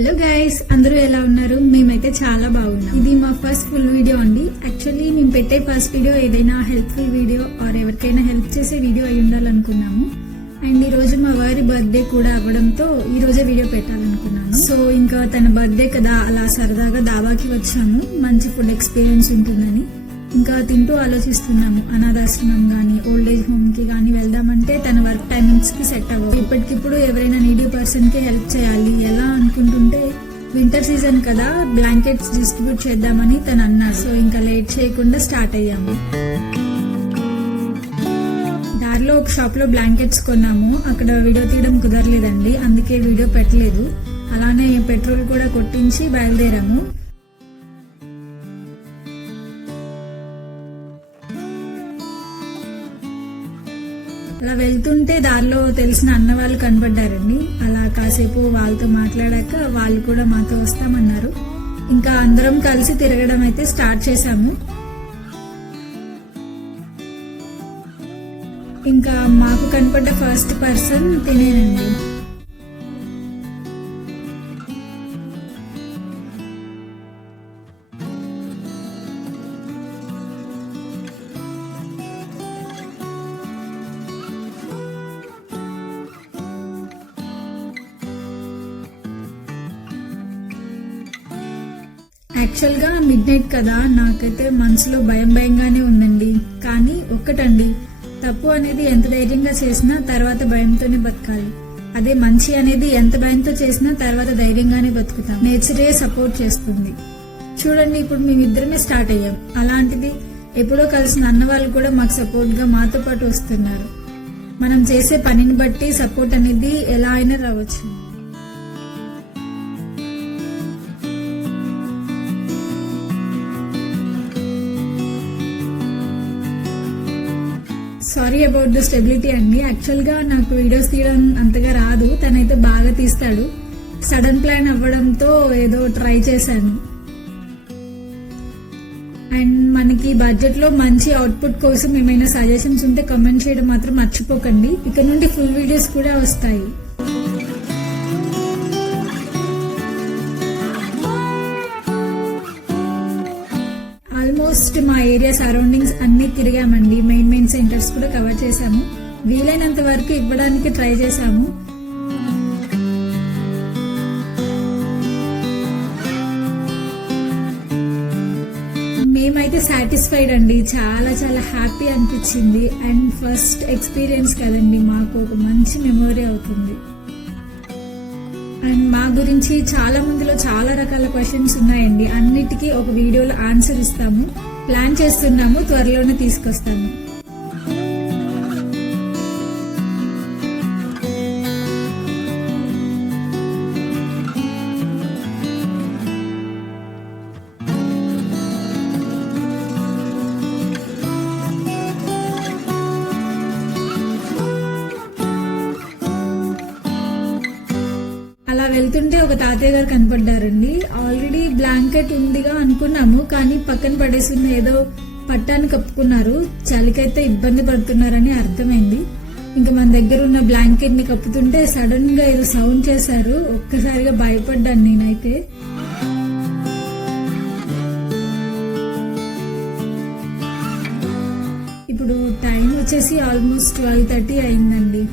Hello guys, అందరూ ఎలా ఉన్నారు? మేమైతే చాలా బాగున్నాం. ఇది మా ఫస్ట్ ఫుల్ వీడియో అండి. యాక్చువల్లీ మేము పెట్టే ఫస్ట్ వీడియో ఏదైనా హెల్ప్ఫుల్ వీడియో ఆర్ ఎవరికైనా హెల్ప్ చేసే వీడియో అయి ఉండాలనుకున్నాము. అండ్ ఈ రోజు మా వారి బర్త్డే కూడా అవ్వడంతో ఈ రోజే వీడియో పెట్టాలనుకున్నాను. సో ఇంకా తన బర్త్డే కదా, అలా సరదాగా దాబాకి వచ్చాము. మంచి ఫుడ్ ఎక్స్పీరియన్స్ ఉంటుందని ఇంకా తింటూ ఆలోచిస్తున్నాము. అనాథాశ్రమం గానీ ఓల్డ్ ఏజ్ హోమ్ కి గానీ వెళ్దామంటే తన వర్క్ టైమింగ్స్ కి సెట్ అవ్వదు. ఇప్పటికిప్పుడు ఎవరైనా నీడీ పర్సన్ కి హెల్ప్ చేయాలి ఎలా అనుకుంటుంటే, వింటర్ సీజన్ కదా, బ్లాంకెట్స్ డిస్ట్రిబ్యూట్ చేద్దామని తను అన్నాడు. సో ఇంకా లేట్ చేయకుండా స్టార్ట్ అయ్యాము. దారిలో ఒక షాప్ లో బ్లాంకెట్స్ కొన్నాము. అక్కడ వీడియో తీయడం కుదరలేదండి, అందుకే వీడియో పెట్టలేదు. అలానే పెట్రోల్ కూడా కొట్టించి బయలుదేరాము. అలా వెళ్తుంటే దారిలో తెలిసిన అన్న వాళ్ళు కనబడ్డారండి. అలా కాసేపు వాళ్ళతో మాట్లాడాక వాళ్ళు కూడా మాతో వస్తామన్నారు. ఇంకా అందరం కలిసి తిరగడం అయితే స్టార్ట్ చేశాము. ఇంకా మాకు కనపడ్డ ఫస్ట్ పర్సన్ తినేనండి. యాక్చువల్ గా మిడ్ నైట్ కదా, నాకైతే మనసులో భయంగానే ఉందండి. కానీ ఒక్కటండి, తప్పు అనేది ఎంత ధైర్యంగా చేసినా తర్వాత భయంతోనే బతకాలి. అదే మంచి అనేది ఎంత భయంతో చేసినా తర్వాత ధైర్యంగానే బతుకుతాం. నేచరే సపోర్ట్ చేస్తుంది. చూడండి, ఇప్పుడు మేమిద్దరమే స్టార్ట్ అయ్యాం. అలాంటిది ఎప్పుడో కలిసిన అన్న వాళ్ళు కూడా మాకు సపోర్ట్ గా మాతో పాటు వస్తున్నారు. మనం చేసే పనిని బట్టి సపోర్ట్ అనేది ఎలా అయినా రావచ్చు. సారీ అబౌట్ ద స్టెబిలిటీ అండి. యాక్చువల్ గా నాకు వీడియోస్ తీయడం అంతగా రాదు, తనైతే బాగా తీస్తాడు. సడన్ ప్లాన్ అవ్వడంతో ఏదో ట్రై చేశాను. అండ్ మనకి బడ్జెట్ లో మంచి అవుట్పుట్ కోసం ఏమైనా సజెషన్స్ ఉంటే కామెంట్ చేయడం మాత్రం మర్చిపోకండి. ఇక్కడ నుండి ఫుల్ వీడియోస్ కూడా వస్తాయి. ఆల్మోస్ట్ మా ఏరియా సరౌండింగ్స్ అన్ని తిరిగామండి. మెయిన్ సెంటర్స్ కూడా కవర్ చేశాము. వీలైనంత వరకు ఇవ్వడానికి ట్రై చేశాము. మేమైతే సాటిస్ఫైడ్ అండి. చాలా చాలా హ్యాపీ అనిపించింది. అండ్ ఫస్ట్ ఎక్స్పీరియన్స్ కదండి, మాకు ఒక మంచి మెమొరీ అవుతుంది. అండ్ మా గురించి చాలా మందిలో చాలా రకాల క్వశ్చన్స్ ఉన్నాయండి. అన్నిటికీ ఒక వీడియోలో ఆన్సర్ ఇస్తాము. ప్లాన్ చేస్తున్నాము, త్వరలోనే తీసుకొస్తాము. అలా వెళ్తుంటే ఒక తాతయ్య గారు కనపడ్డారండి. ఆల్రెడీ బ్లాంకెట్ ఉందిగా అనుకున్నాము, కానీ పక్కన పడేసిన ఏదో పట్టాన్ని కప్పుకున్నారు. చలికైతే ఇబ్బంది పడుతున్నారని అర్థమైంది. ఇంకా మన దగ్గర ఉన్న బ్లాంకెట్ ని కప్పుతుంటే సడన్ గా ఏదో సౌండ్ చేశారు. ఒక్కసారిగా భయపడ్డాను నేనైతే. ఇప్పుడు టైం వచ్చేసి ఆల్మోస్ట్ 12:30 అయిందండి.